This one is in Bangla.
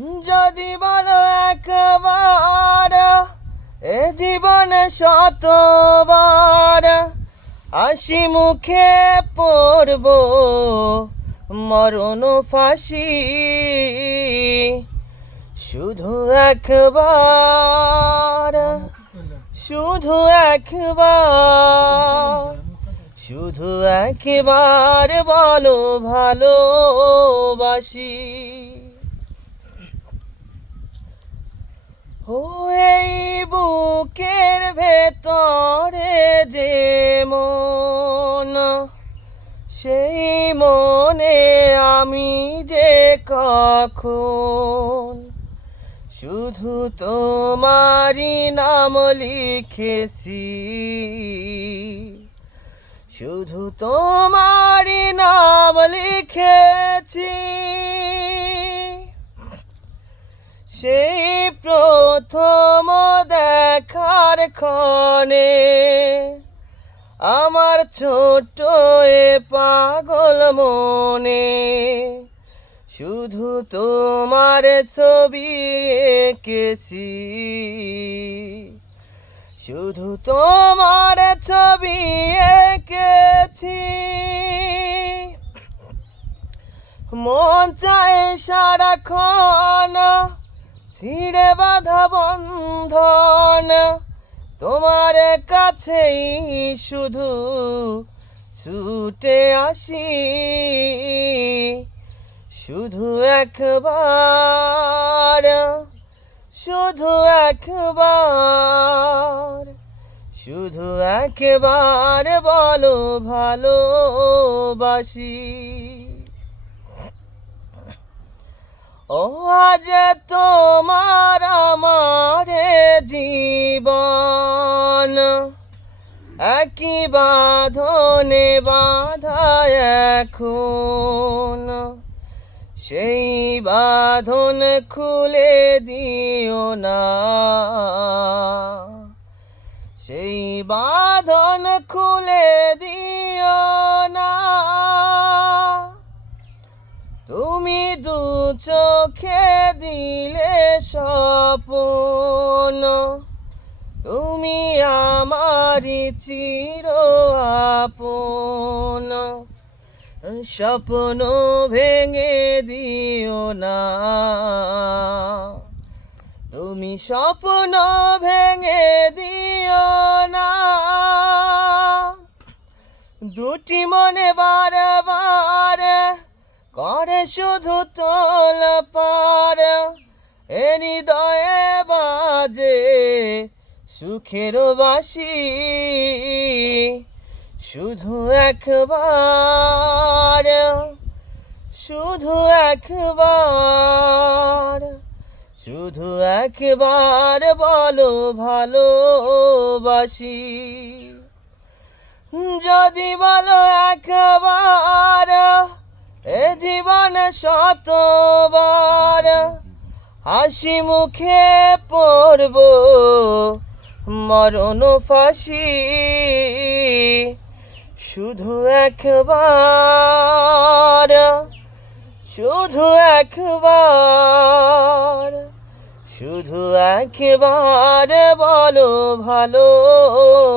যদি বলো একবার, এ জীবনে শতবার, হাসি মুখে পড়ব, মরণ ফাঁসি। শুধু একবার শুধু একবার শুধু একবার বলো ভালোবাসি ও এই বুকের ভেতরে যে মন, সেই মনে আমি যে কখন। শুধু তোমারই নাম লিখেছি, শুধু তোমারই নাম লিখেছি। সেই প্রথম দেখার ক্ষণে আমার ছোট এ পাগল মনে শুধু তোমার ছবি এঁকেছি। শুধু তোমার ছবি এঁকেছি। মন চায় সারাক্ষণ ছিঁড়ে বাঁধা বন্ধন। তোমার কাছেই শুধু ছুটে আসি। শুধু একবার শুধু একবার শুধু একবার বলো ভালোবাসি। ও আজ তোমার আমার জীবন। একই বাঁধনে বাঁধা এখন। সেই বাঁধন খুলে দিও না। সেই বাঁধন খুলে দিও স্বপন, তুমি আমার চির আপন। স্বপ্ন ভেঙে দিও না। তুমি স্বপ্ন ভেঙে দিও না। দুটি মনে বারবার করে শুধু তোল পার। এ হৃদয়ে বাজে সুখের বাসি। শুধু একবার শুধু একবার শুধু একবার বলো ভালোবাসি। যদি বলো একবার, এ জীবন শতবার হাসি মুখে পড়ব মরণ ফাঁসি। শুধু একবার শুধু একবার শুধু একবার বলো ভালোবাসি।